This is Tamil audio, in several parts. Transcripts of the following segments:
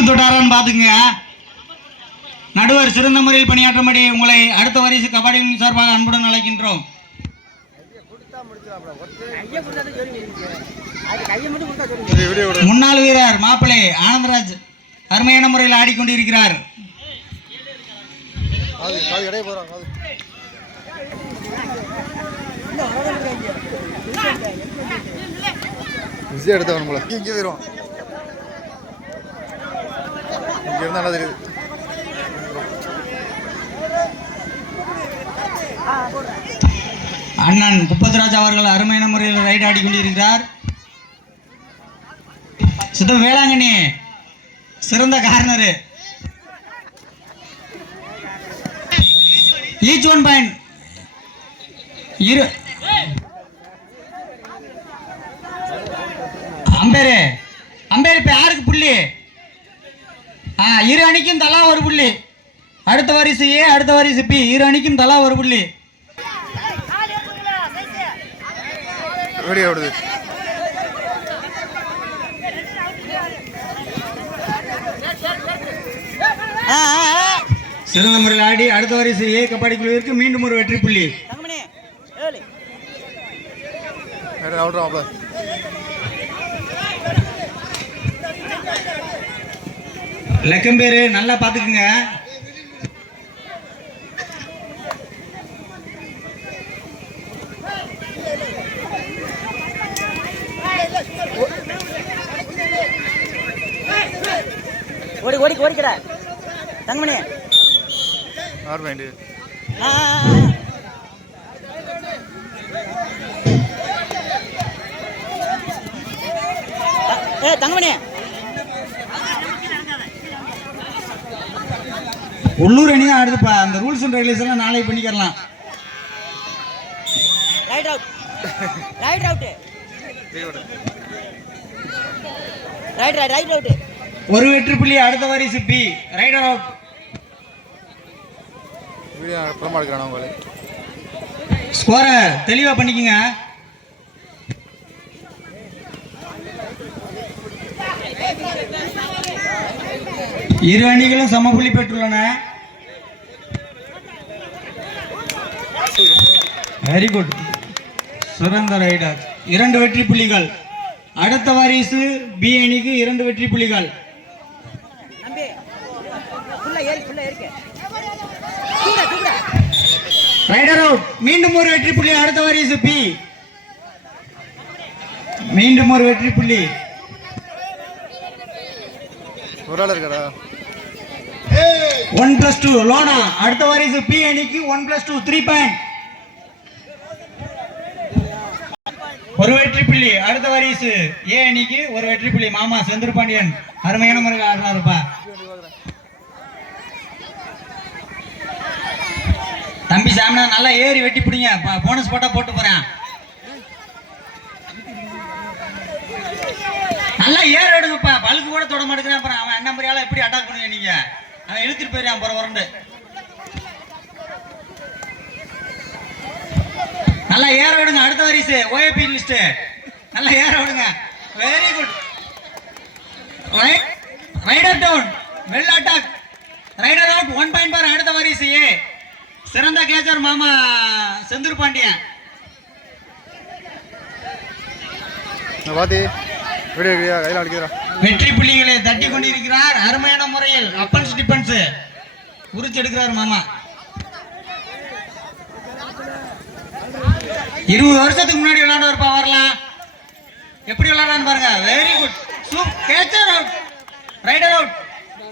நாக்கு தொட்டாரான்னு பாத்துக்குங்க. நடுவர் சிறந்த முறையில் பணியாற்றும்படி உங்களை அடுத்த வரிசை கபடியின் சார்பாக அன்புடன் அழைக்கின்றோம். முன்னாள் வீரர் மாப்பிள்ளை ஆனந்தராஜ் அருமையான முறையில் ஆடிக்கொண்டிருக்கிறார். அண்ணன் குப்பத்ராஜ் அவர்கள் அருமையான முறையில் ரைட் ஆடிக்கொண்டிருக்கிறார். சுத்த வேளாங்கண்ணி சிறந்த corner. Each one point. Umpire இப்ப யாருக்கு புள்ளி? இரு அணிக்கும் தலா ஒரு புள்ளி. அடுத்த வரிசை ஏ, அடுத்த வரிசை பி, இரு அணிக்கும் தலா ஒரு புள்ளி. சிறந்த முறையில் ஆடி அடுத்த வரிசை ஏ கபடி குழுவிற்கு மீண்டும் ஒரு வெற்றி புள்ளி. லக்கம்பேரு நல்லா பாத்துக்குங்க. ஓடி ஓடி ஓடிக்கடா தங்கமணி. தங்கமணி உள்ளூர் அணி தான் ஆடுதுப்பா. அந்த ரூல்ஸ் அண்ட் ரெகுலேஷன் நாளைக்கு பண்ணிக்கலாம். Right out, right out, right right right out. ஒரு வெற்றி புள்ளி. அடுத்த வரிசை பி ரைடர் அவுட். ஸ்கோரை தெளிவா பண்ணிக்கங்க. இரு அணிகளும் சம புள்ளி பெற்றுள்ளன. வெரி குட், சிறந்த ரைடர். 2 வெற்றி புள்ளிகள். அடுத்த வாரிசு பி அணிக்கு 2 வெற்றி புள்ளிகள். Rider out. மீண்டும் ஒரு வெற்றி புள்ளி. அடுத்த வாரிசு பி மீண்டும் ஒரு வெற்றி புள்ளி. ஒரு ஆள் இருக்கடா. 1+2 லோனா. அடுத்த வாரிசு பி அணிக்கு 1+2 3 பாயிண்ட். ஒரு வெற்றி புள்ளி. அடுத்த வாரிசு ஏ அணிக்கு ஒரு வெற்றி புள்ளி. மாமா செந்தூர் பாண்டியன் அருமையான முறையில் ஆடுறாருப்பா. தம்பி சாமினா நல்லா ஏறி வெட்டி பிடிங்க. போனஸ் போட்டா போட்டு போறேன். நல்லா ஏற எடுங்கப்பா. பழுக்கு கூட தொட மாட்டேங்கிறான். அப்புறம் அவன் என்ன மாதிரியால எப்படி அட்டாக் பண்ணுங்க நீங்க? அவன் இழுத்துட்டு போயிடான் போற வரண்டு. நல்லா ஏற விடுங்க. அடுத்த வரிசை ஓஏபி லிஸ்ட் நல்லா ஏற விடுங்க. Very good. Raider down, well attack. Raider out. 1 point பார். அடுத்த வரிசை ஏ சிறந்த கேச்சர் மாமா செந்தூர் பாண்டியன். வெற்றி புள்ளிகளை தட்டி கொண்டிருக்கிறார். அருமையான முறையில் அப்பன்ஸ் டிபன்ஸ் உரிச்சு எடுக்கிறார் மாமா. 20 வருஷத்துக்கு முன்னாடி விளையாண்டவர்ப்பா. வரலாம் எப்படி விளையாடான்னு பாருங்க. Very good. சூப் catcher out. Raider out.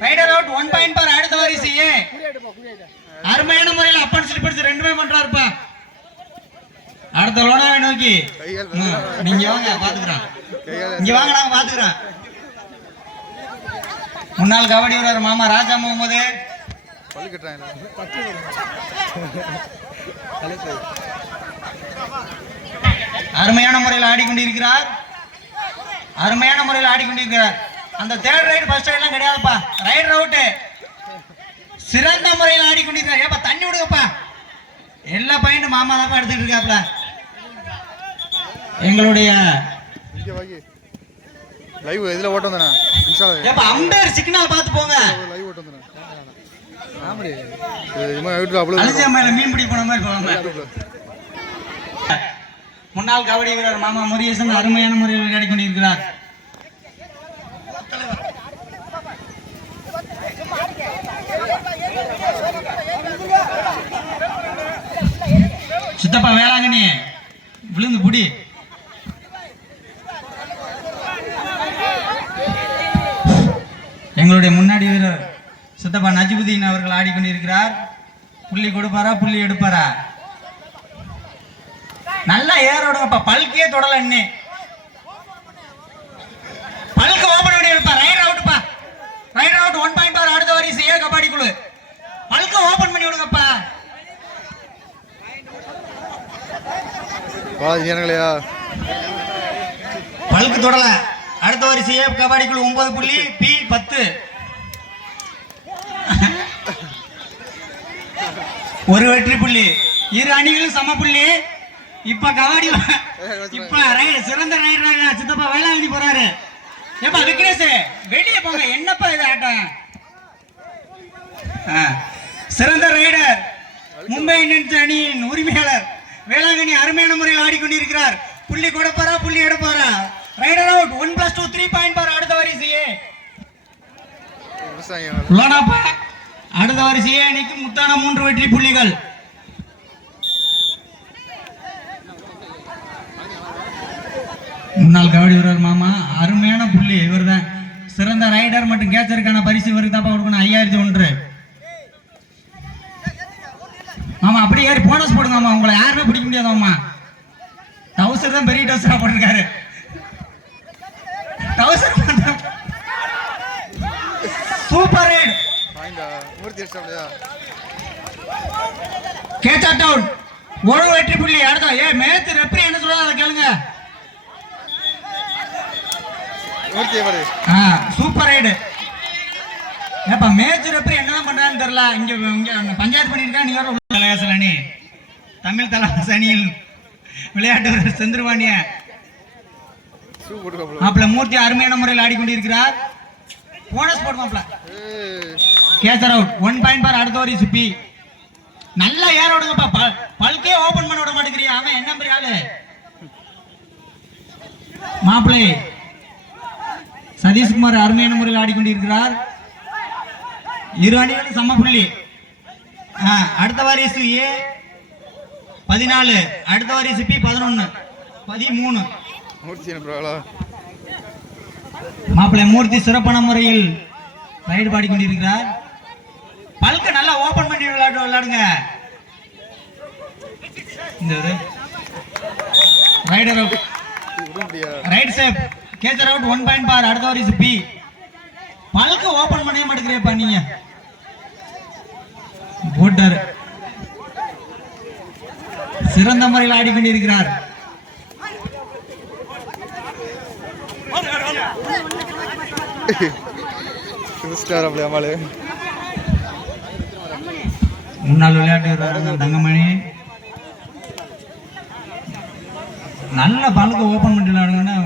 Raider out. 1 point பார். அடுத்த வரிசை ஏ அருமையான முறையில் அப்பன்ஸ் டிபன்ஸ் ரெண்டுமே பண்றாருப்பா. அடுத்த லோனாவை நோக்கி நீங்க வாங்க பாத்துக்கிறோம். இங்க வாங்க நாங்க பாத்துக்கிறோம். முன்னாள் கபடி வீரர் மாமா ராஜா முகமது. அருமையான முறையில் ஆடிக்கொண்டிருக்கிறார். அருமையான முறையில் ஆடிக்கொண்டிருக்கிறார். அந்த தேர்ட் ரைட் ஃபர்ஸ்ட் ரைட் எல்லாம் கிடையாதுப்பா. Raider out. சிறந்த முறையில் ஆடிக்கொண்டிருக்கிறார். ஏப்பா தண்ணி விடுங்கப்பா. எல்லா பாயிண்ட் மாமா தான் எடுத்துட்டு இருக்காப்ல. எங்களுடைய லைவ் இதுல ஓட்டம் தானே இன்ஸ்டால ஏப்பா அம்பேர் சிக்னல் பார்த்து போங்க. லைவ் ஓட்டம் தானே ஆமாடி இம்மா யூடியூப்ல அப்லோட் அலசியம்மையில மீன் பிடி போன மாதிரி போவாங்க. முன்னாள் கபடி வீரர் மாமா முருகேசன் அருமையான முறையில் விளையாடி கொண்டிருக்கிறார். சித்தப்பா வேளாங்கண்ணி விழுந்து புடி. எங்களுடைய முன்னாடி வீரர் சித்தப்பா நஜிபுதீன் அவர்கள் ஆடிக்கொண்டிருக்கிறார். புள்ளி கொடுப்பாரா புள்ளி எடுப்பாரா? நல்லா ஏறோடுங்கப்பா. பல்கே தொடல இன்னே பல்க ஓபன் பண்ணி எடுப்பா. ரைட் அவுட்ப்பா. ரைட் அவுட் 1 பாயிண்ட் பார். அடுத்த வரிசை ஏ கபாடி குழு. பல்க ஓபன் பண்ணி விடுங்கப்பா. வா ஏனங்களையா பல்கு தொடல. அடுத்த வரிசை ஏ கபாடி குழு 9 புள்ளி, பி 10. ஒரு வெற்றி புள்ளி. இரு அணிகளும் சம புள்ளி. இப்ப கபாடி இப்ப சிறந்த ரைடர் சித்தப்பா வேளாங்கண்ணி போறாரு. ஏப்பா விக்னேஷ் வெளியே போங்க. என்னப்பா இது ஆட்டம்? சிறந்த ரைடர் மும்பை இந்தியன்ஸ் அணியின் உரிமையாளர் வேளாங்கண்ணி அருமையான முறையில் ஆடிக்கொண்டிருக்கிறார். புள்ளி கொடுப்பாரா புள்ளி எடுப்பாரா? ரைடர் அவுட் 1+2 3 பாயிண்ட் பார். அடுத்த வரிசையே லோனாப்பா. அடுத்த வரிசையே அணிக்கு முத்தான 3 வெற்றி புள்ளிகள். முன்னாள் கபடி வீரர் மாமா அருமையான புள்ளி. இவர் தான் சிறந்த ரைடர் மற்றும் கேச்சருக்கான பரிசு இவருக்கு தாப்பா கொடுக்கணும். 5001. மாமா அப்படியே ஏறி போனஸ் போடுங்க மாமா. உங்களை யாருமே பிடிக்க முடியாது மாமா. டவுசர் தான் பெரிய டவுசரா போட்டிருக்காரு. டவுசர் சூப்பர் ரைட். Catch out. ஒரு வெற்றி புள்ளி. அடுத்த மேட்ச் ரெஃபரி என்ன சொல்றாரு அதை கேளுங்க. Super ride. ஏப்பா மேட்ச் ரெஃபரி என்னதான் பண்றான்னு தெரியல. இங்க பஞ்சாயத்து பண்ணிருக்கா. நீ வர தலைவாசல் அணி தமிழ் தலைவாசல் அணியில் விளையாட்டு வீரர் செந்திருவாணிய மாப்பிள்ள மூர்த்தி அருமையான முறையில் ஆடிக்கொண்டிருக்கிறார். போனஸ் போடு மாப்பிள்ள. கேச்சர் அவுட் 1 பாயிண்ட் பார். அடுத்த வரி சுப்பி நல்லா ஏற விடுங்கப்பா. பல்கே ஓபன் பண்ண விட மாட்டேங்கிறியா? அவன் என்ன மாதிரி ஆளு மாப்பிள்ளை. சதீஷ்குமார் அருமையான முறையில் ஆடிக்கொண்டிருக்கிறார். இரு அணிகளும் சம புள்ளி. அடுத்த வாரிசு ஏ 14. அடுத்த வாரிசு பி 11 13. மாப்பிள்ளை மூர்த்தி சிறப்பான முறையில் ரைடு பாடிக்கொண்டிருக்கிறார். பல்க நல்லா ஓபன் பண்ணி விளையாடுங்க. இந்த raider out. Right safe. Catcher out 1 point பார். அடுத்த வரிசை பி. பல்க ஓபன் பண்ணவே மாட்டேங்கிறேப்பா நீங்க. போட்டார் சிறந்த முறையில் ஆடிக்கொண்டிருக்கிறார். முன்னாள் விளையாட்டு வீரர் தங்கமணி நல்ல பல்க ஓபன் பண்ணி விளையாடுங்கன்னா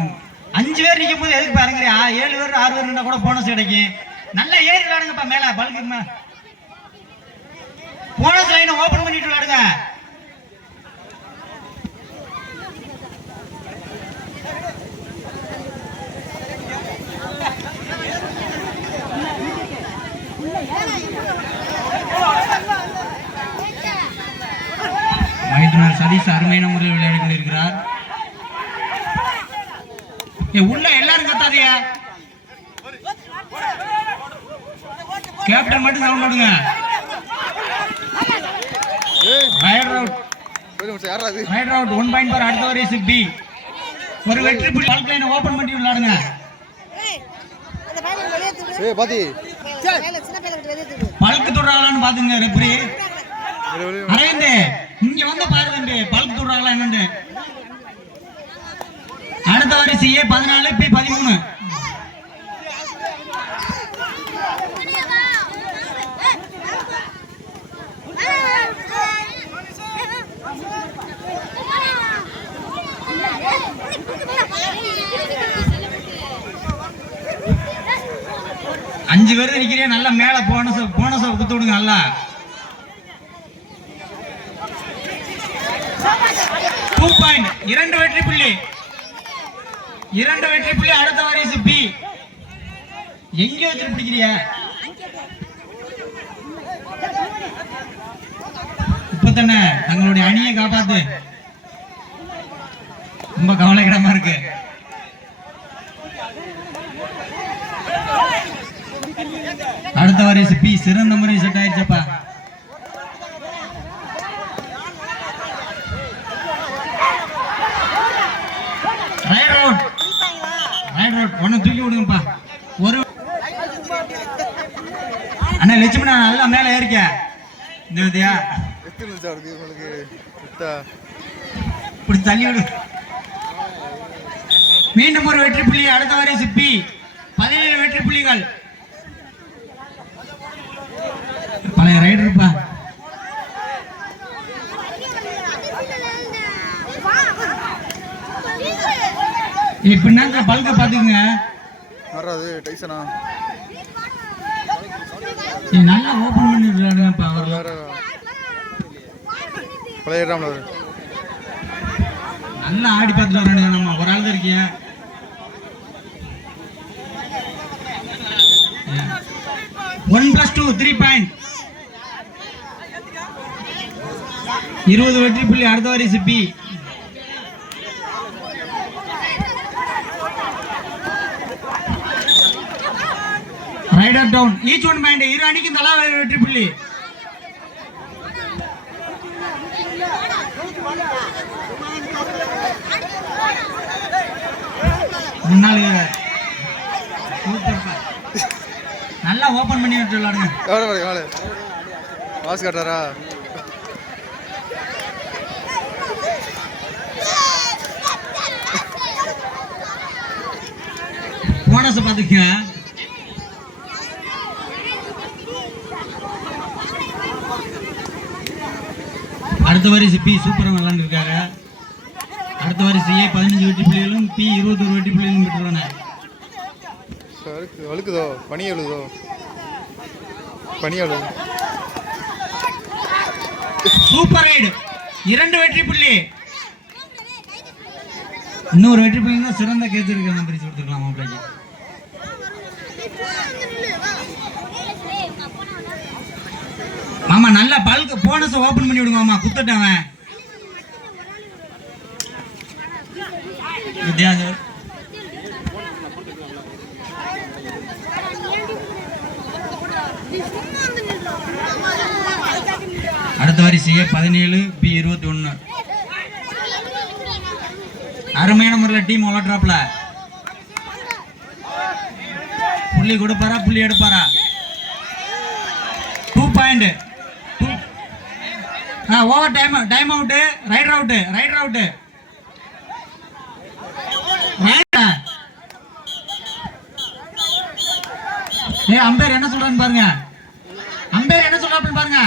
5 பேர் நிற்கும் போது எதுக்கு பாருங்கறியா? 7 பேர் 6 பேர் இருந்தா கூட போனஸ் கிடைக்கும். நல்லா ஏறி விளையாடுங்கப்பா. மேல பல்குக்கு போனஸ் லைனை ஓபன் பண்ணிட்டு விளையாடுங்க. மைதுனர் சதீஷ் அருமையான முறையில் விளையாடி கொண்டிருக்கிறார். உள்ள எல்லாரும் கத்தாதீங்க. கேப்டன் மட்டும் சவுண்ட் போடுங்க. Raider out. Raider out 1 point பார். அடுத்த வரிசை பி. ஒரு வெற்றி புள்ளி. பல்கைனை ஓபன் பண்ணி விளையாடுங்க. பல்கு தொடுறாங்களான்னு பாத்துங்க ரெஃபரி. அரவிந்த் இங்க வந்து பாருங்க பல்கு தொடுறாங்களா என்னன்னு. அடுத்த வரிசை ஏ 14 பி 13. 5 பேர் நிக்கிறீங்க, நல்லா மேல போனஸ் குத்து விடுங்க நல்லா. 2 பாயிண்ட், 2 வெற்றி புள்ளி, 2 வெற்றி புள்ளி. அடுத்த வாரிசு பி. எங்க வச்சு பிடிக்கிறிய? இப்பதானே தங்களுடைய அணியை காப்பாத்து. ரொம்ப கவலைக்கிடமா இருக்கு. அடுத்த வாரிசு பி சிறந்த முறை செட் ஆயிடுச்சப்பா. Right out, right out. ஒன்னு தூக்கி விடுங்கப்பா. ஒரு அண்ணா லட்சுமணா நல்லா மேல ஏறிக்க. இந்த விதியா இப்படி தள்ளி விடு. மீண்டும் ஒரு வெற்றி புள்ளி. அடுத்த வாரிசு பி 17 வெற்றி புள்ளிகள். பழைய ரைடர்ப்பா. இப்ப பல்க பாத்துக்குங்க. நல்லா ஓபன் பண்ணி விளையாடுங்கப்பா. நல்லா ஆடி பார்த்துட்டு வர. நம்ம ஒரு ஆள் தான் இருக்கீங்க. One plus 2 3 point. 20 வெற்றி புள்ளி. அடுத்த வாரிசு B. Raider down. Each one point. இரு அணிக்கும் தலா வெற்றி புள்ளி. முன்னாள் வீரர் சூப்பர்ப்பா. நல்லா ஓபன் பண்ணி விட்டு விளையாடுங்க. மாஸ் காட்டாரா? போனஸ் பாத்துக்க. அடுத்த வாரிசு பி சூப்பரா விளையாண்டு இருக்காங்க. அடுத்த வாரிசு ஏ 15 வெற்றி புள்ளிகளும் பி 21 வெற்றி புள்ளிகளும் பெற்றுள்ளன. அழுக்குதோ பனி அழுதோ பனி அழுது. சூப்பர் ரைடு 2 வெற்றி புள்ளி. இன்னொரு வெற்றி புள்ளி சிறந்த கேத்து இருக்க நம்பர் கொடுத்துக்கலாம் மாப்பிளைக்கு. மாமா நல்லா பல்க் போனஸ் ஓபன் பண்ணி விடுங்க மாமா. குத்துட்டவன் வித்யாதர். அடுத்த வாரிசு 17 பி 21. அருமையான முறையில் டீம் விளையாடுறாப்ல. புள்ளி கொடுப்பாரா புள்ளி எடுப்பாரா? 2 point. Over time. Time out. Raider out. Raider out. Ampere என்ன சொல்றான்னு பாருங்க. அம்பேர் என்ன சொல்றான்னு பாருங்க.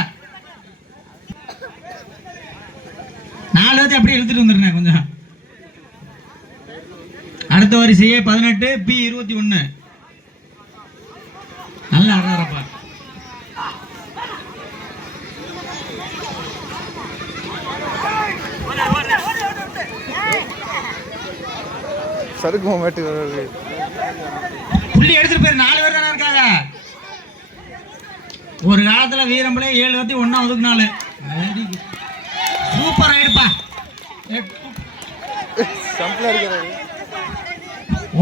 4 பேர்த்து அப்படியே இழுத்துட்டு வந்துருங்க கொஞ்சம். அடுத்த வரிசை 18 பி 21. நல்லா ஆடுறாரப்பா. சருக்கு மேட்டு புள்ளி எடுத்துட்டு போயிரு. 4 பேர் தானே இருக்காங்க. ஒரு காலத்துல வீரம்பளே 7 பேர்த்தி ஒன்னா ஒதுக்குனாலு. சூப்பர் ஆயிடுப்பா.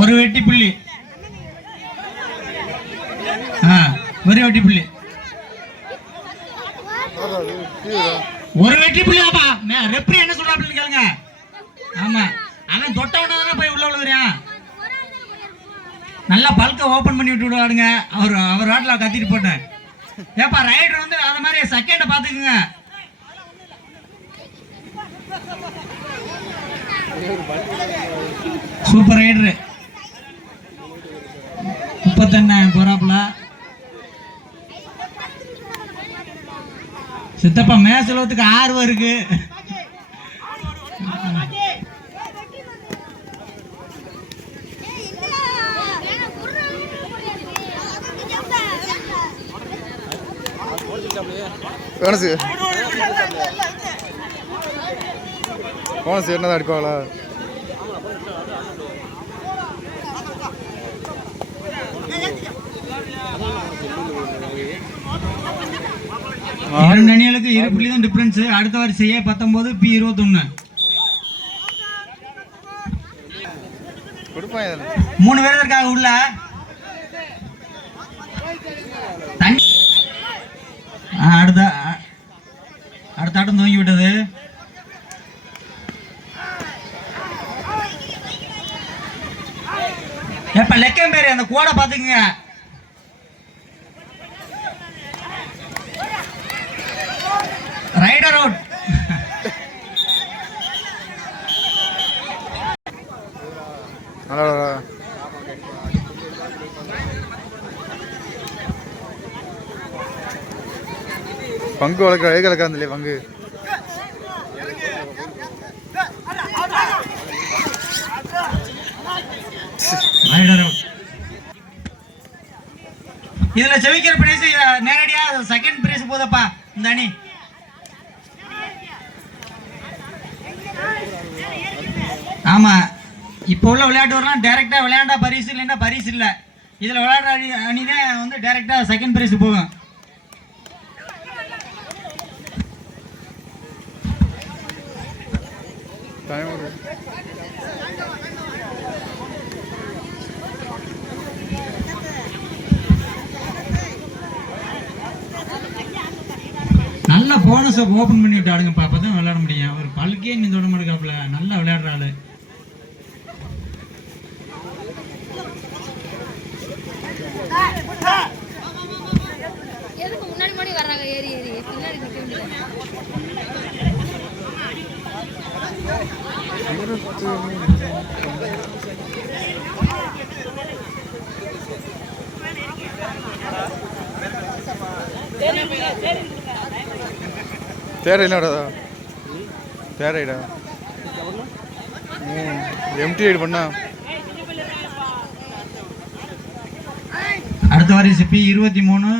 ஒரு வெட்டி புள்ளி. ஒரு வெட்டி புள்ளி. ஒரு வெற்றி புள்ளியாப்பா. ரெப்ரி என்ன சொல்றாப்ல கேளுங்க. ஆமா அவன் தொட்டவன தானே போய் உள்ள விழுகுறான். நல்லா பல்க ஓபன் பண்ணி விட்டு விடுவாடுங்க. அவர் வாட்டில் கத்திட்டு போட்டேன். ஏப்பா ரைடர் வந்து அந்த மாதிரி செகண்ட் பாத்துக்குங்க. சூப்பர் ரைடர் 39 போறாப்புல. சித்தப்பா மேசலத்துக்கு ஆர்வம் இருக்கு. போனஸ் போனஸ் என்னதான் அடிப்பாங்களா? இரண்டு அணிகளுக்கு 2 புள்ளி தான் டிஃபரன்ஸ். அடுத்த வரிசையே 19 பி 21. கொடுப்பாங்க 3 பேர் இருக்காங்க உள்ள. அடுத்த ஆட்டம் துவங்கி விட்டது. எப்ப லெக்கம் பேரு அந்த கோடை பாத்துக்குங்க. Raider out. பங்கு வளர்க்க கலக்காந்தில்லையே பங்கு. இதுல செவிக்கிற பிரைஸ் நேரடியா செகண்ட் பிரைஸ் போதப்பா இந்த அணி. ஆமா, இப்போ உள்ள விளையாட்டு வரலாம் டைரக்டா விளையாண்டா பரிசு இல்லைன்னா பரிசு இல்லை. இதுல விளையாடுற அணிதான் வந்து டைரக்டா செகண்ட் பிரைஸ் போகும். நல்ல போனஸ் ஓபன் பண்ணி விட்டு ஆடுங்கப்பா, அப்பதான் விளையாட முடியும். ஒரு பல்கே நீ தொட மாட்டேக்காப்புல, நல்லா விளையாடுற ஆளு. எதுக்கு முன்னாடி வர்றாங்க? ஏறி ஏறி பின்னாடி நிக்க வேண்டியது. தேரைடா தேரைடா எம்டி ஐடி பண்ணா. அடுத்த வாரிசு பி 23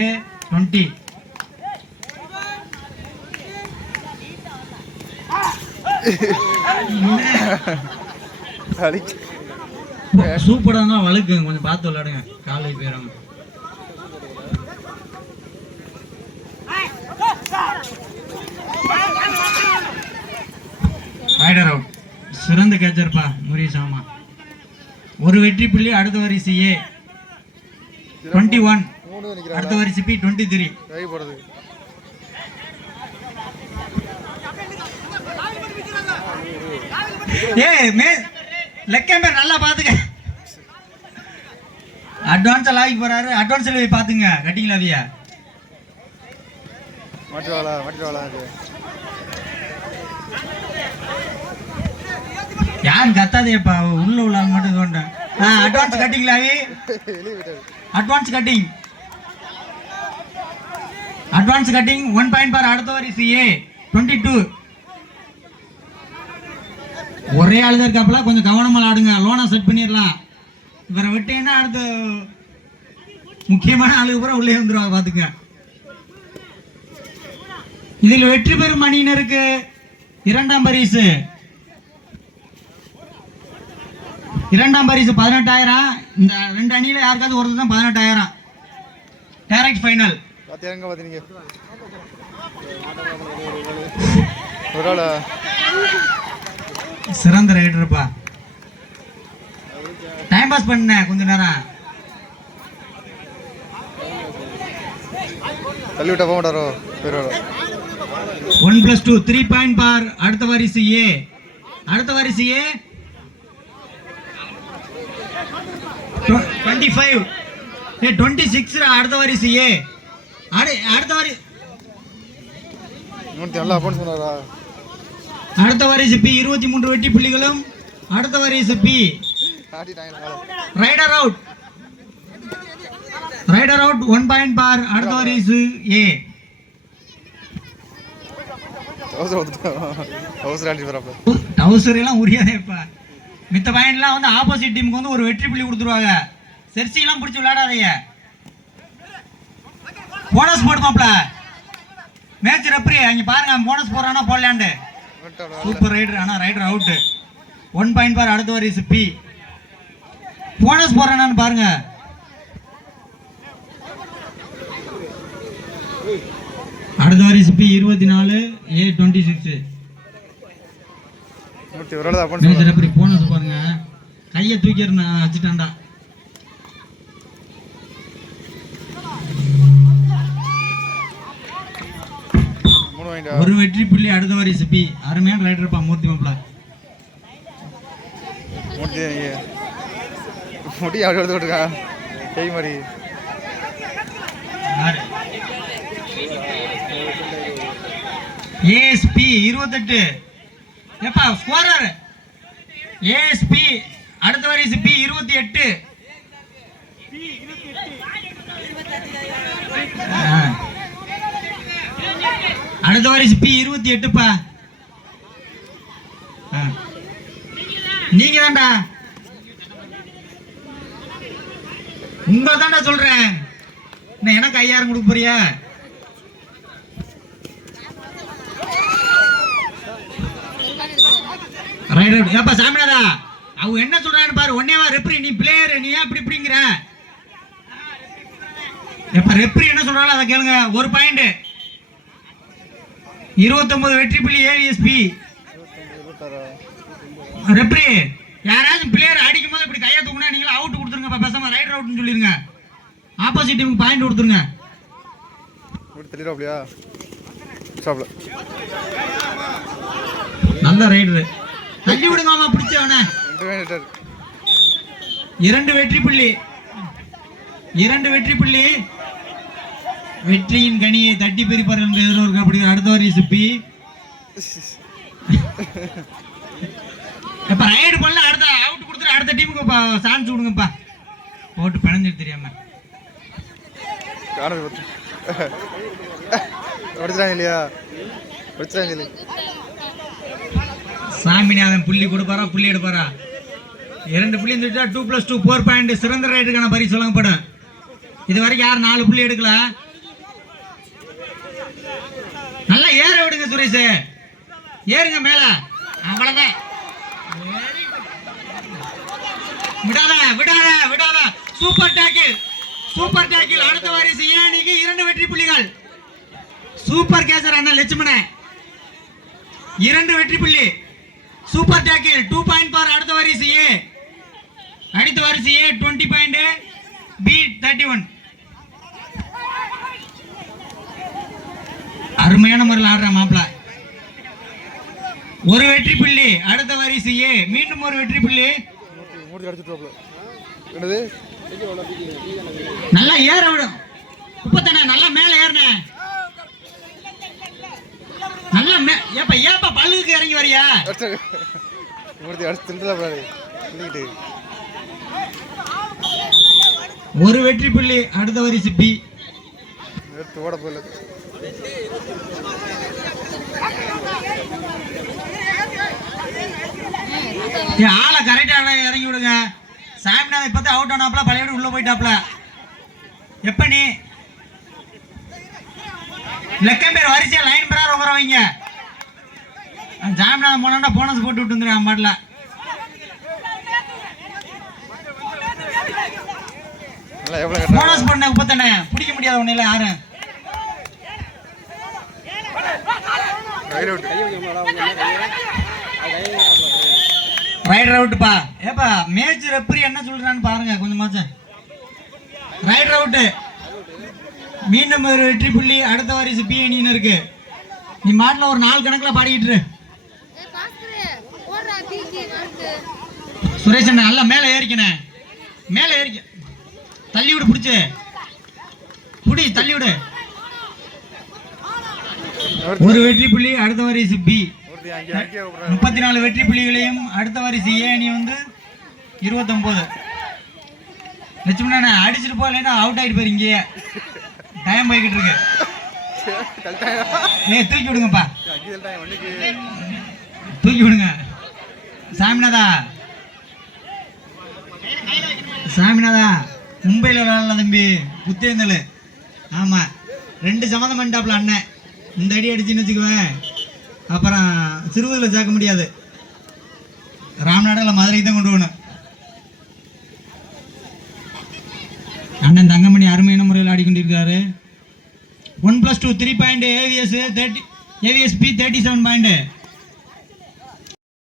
A 20. சூப்பரா தான் வழுக்குங்க, கொஞ்சம் பார்த்து விளையாடுங்க, காலை போயிடும். Rider out. சிறந்த கேச்சர்ப்பா முரியசாமா. ஒரு வெற்றி புள்ளி. அடுத்த வரிசை ஏ 21. அடுத்த வரிசை பி 23. லெக்கம்பேர் நல்லா பாத்துக்க. அட்வான்ஸ் லாகி போறாரு. அட்வான்ஸ் போய் பாத்துங்க. கட்டிங்களா அவியா யாரும் கத்தாதேப்பா, உள்ள உள்ள மட்டும் தோண்ட. அட்வான்ஸ் கட்டிங்களா அவி? Advance cutting. Advance cutting 1 point பார். அடுத்த வரிசை ஏ 22. ஒரே ஆளுதான் இருக்காப்புல, கொஞ்சம் கவனமா ஆடுங்க. லோனா செட் பண்ணிடலாம். இவரை விட்டீங்கன்னா அடுத்த முக்கியமான ஆளுக்கு பூரா உள்ளே வந்துருவாங்க, பாத்துக்க. இதில் வெற்றி பெறும் அணியினருக்கு 2ஆம் பரிசு. 2ஆம் பரிசு 18,000. இந்த 2 அணியில யாருக்காவது ஒருத்தர் தான் 18,000. Direct final. சிறந்த ரைடர்ப்பா. டைம் பாஸ் பண்ண கொஞ்ச நேரம். தள்ளிவிட்டா போக மாட்டாரோ. 1+2 3 பாயிண்ட் பார். அடுத்த வரிசை ஏ. அடுத்த வரிசை ஏ 25. 26. அடுத்த வரிசை ஏ. அடுத்த வரி அடுத்த வரிசை பி 23 வெற்றி புள்ளிகளும். அடுத்த வரிசை B. Raider out. Raider out 1 point பார். அடுத்த வரிசை ஏ. டவுசர் எல்லாம் உரியாதேப்பா. மித்த பாயிண்ட்லாம் வந்து ஆப்போசிட் டீமுக்கு வந்து ஒரு வெற்றி புள்ளி கொடுத்துருவாங்க. செர்சி எல்லாம் பிடிச்சி விளையாடாதீங்க. போனஸ் போடுமாப்ல. மேட்ச் ரெப்ரி அங்க பாருங்க போனஸ் போறானா போடலாண்டு. சூப்பர் ரைடர், ஆனா ரைடர் அவுட். 1 பாயிண்ட் பார் அடுத்த வாரிசு பி. போனஸ் போறானான்னு பாருங்க. அடுத்த வாரிசு B 24 A 26. Match referee bonus பாருங்க. கையை தூக்கிடுறா வச்சுட்டான்டா. ஒரு வெற்றி புள்ளி அடுத்த வாரிசு பி. அருமையான ரைடர்ப்பா மூர்த்தி மாப்பிள. முடி அப்படி எடுத்து விட்டுருக்கா கை மாதிரி. ஏஎஸ்பி 28. ஏப்பா ஸ்கோரர் ஏஎஸ்பி அடுத்த வாரிசு பி 28. அடுத்த வாரிசு பி 28பா. நீங்க தான்டா, உங்களை தான்டா சொல்றேன். எனக்கு 5000 கொடுக்க போறியா? ரைட். ஏப்பா சாமிநாதா, அவங்க என்ன சொல்றான்னு பாரு. ஒன்னேவா ரெப்ரி, நீ பிளேயர், நீ ஏன் இப்படி இப்படிங்கிற? எப்ப ரெப்ரி என்ன சொல்றாலும் அதை கேளுங்க. 1 பாயிண்ட். 29 வெற்றி புள்ளி ஏஎஸ்பி. ரெப்ரி யாராச்சும் பிளேயர் அடிக்கும் போது இப்படி கையை தூக்குனா நீங்களா அவுட் கொடுத்துருங்க. பேசாம ரைடர் அவுட்னு சொல்லிருங்க. ஆப்போசிட் டீமுக்கு பாயிண்ட் கொடுத்துருங்க. நல்ல ரைடர். தள்ளி விடுங்க மாமா, பிடிச்சவன. 2 வெற்றி புள்ளி. 2 வெற்றி புள்ளி. வெற்றியின் கனியை தட்டி பிரிப்பார் என்று எதிர்பார்க்கப்படுகிற அடுத்த வாரிசு பி. இப்ப ரைடு பண்ணல, அடுத்த அவுட் கொடுத்துட்டு அடுத்த டீமுக்கு சான்ஸ் விடுங்கப்பா. போட்டு பிணைஞ்சிட்டு தெரியாம இல்லையா? சாமிநாதன் புள்ளி கொடுப்பாரா புள்ளி எடுப்பாரா? 2 புள்ளி இருந்துட்டா 2+2 4 பாயிண்ட். சிறந்த ரைடுக்கான பரிசு வழங்கப்படும். இது வரைக்கும் யாரும் 4 புள்ளி எடுக்கல. நல்லா ஏற விடுங்க சுரேஷ், ஏறுங்க மேல. அவ்வளவுதான். விடாத விடாத விடாத. Super tackle, super tackle. அடுத்த வாரிசு ஏ அணிக்கு 2 வெற்றி புள்ளிகள். சூப்பர் கேச்சர் அண்ணா லட்சுமண 2 வெற்றி புள்ளி. சூப்பர் டேக்கிள் 2 பாயிண்ட் பார் அடுத்த வாரிசு ஏ. அடுத்த வாரிசு ஏ 20 பாயிண்ட், பி 31. அருமையான முறையில் ஆடுற மாப்பிள. 1 வெற்றி புள்ளி அடுத்த வாரிசு ஏ. மீண்டும் 1 வெற்றி புள்ளி. நல்லா ஏற விடும். குப்பத்தன நல்லா மேல ஏறின. நல்லா ஏப்பா ஏப்பா பல்லுக்கு இறங்கி வரியா? ஒரு வெற்றி புள்ளி அடுத்த வாரிசு பி. ஆளை கரெக்டா இறங்கி விடுங்க. சாமிநாதன் இப்பதான் அவுட் ஆனாப்ல, பழைய உள்ள போயிட்டாப்ல. எப்ப நீ லெக்கம் பேர் வரிசையா லைன் பிரகாரம் உட்கார வைங்க. சாமிநாதன் போனா போனஸ் போட்டு விட்டுங்கிறான் மாடல. போனஸ் பண்ண இப்பத்தானே பிடிக்க முடியாத ஒன்னில யாரும். ரைடர் அவுட்ப்பா. ஏப்பா மேட்ச் ரெப்ரி என்ன சொல்றான்னு பாருங்க கொஞ்சமாச்சும். Rider out. மீண்டும் 1 வெற்றி புள்ளி அடுத்த வாரிசு பி அணின்னு இருக்கு. நீ மாட்டில் ஒரு 4 கணக்கில் பாடிக்கிட்டு சுரேஷ் அண்ணா நல்லா மேலே ஏறிக்கணே. மேலே ஏறிக்க. தள்ளி விடு, பிடிச்சு புடி, தள்ளி விடு. 1 வெற்றி புள்ளி அடுத்த வாரிசு பி. 34 வெற்றி புள்ளிகளையும் அடுத்த வாரிசு ஏ அணி வந்து 29. லட்சுமணா அடிச்சுட்டு போகலன்னா அவுட் ஆகிட்டு போயிருங்க. டைம் போய்கிட்டு இருக்கு. தூக்கி விடுங்கப்பா, தூக்கி விடுங்க. சாமிநாதா, சாமிநாதா மும்பையில் விளையாடல தம்பி, புத்தேந்தல். ஆமாம் 2 சம்மந்தம் பண்ணிட்டாப்ல அண்ணன். இந்த அடி அடிச்சுன்னு வச்சுக்குவேன், அப்புறம் சிறுவதில் சேர்க்க முடியாது. ராம்நாடில் மதுரைக்கு தான் கொண்டு போகணும். அண்ணன் தங்கமணி அருமையான முறையில் ஆடிக்கொண்டிருக்காரு. 1+2 3 பாயிண்ட், ஏவிஎஸ் 30, ஏவிஎஸ்பி 37 பாயிண்ட்.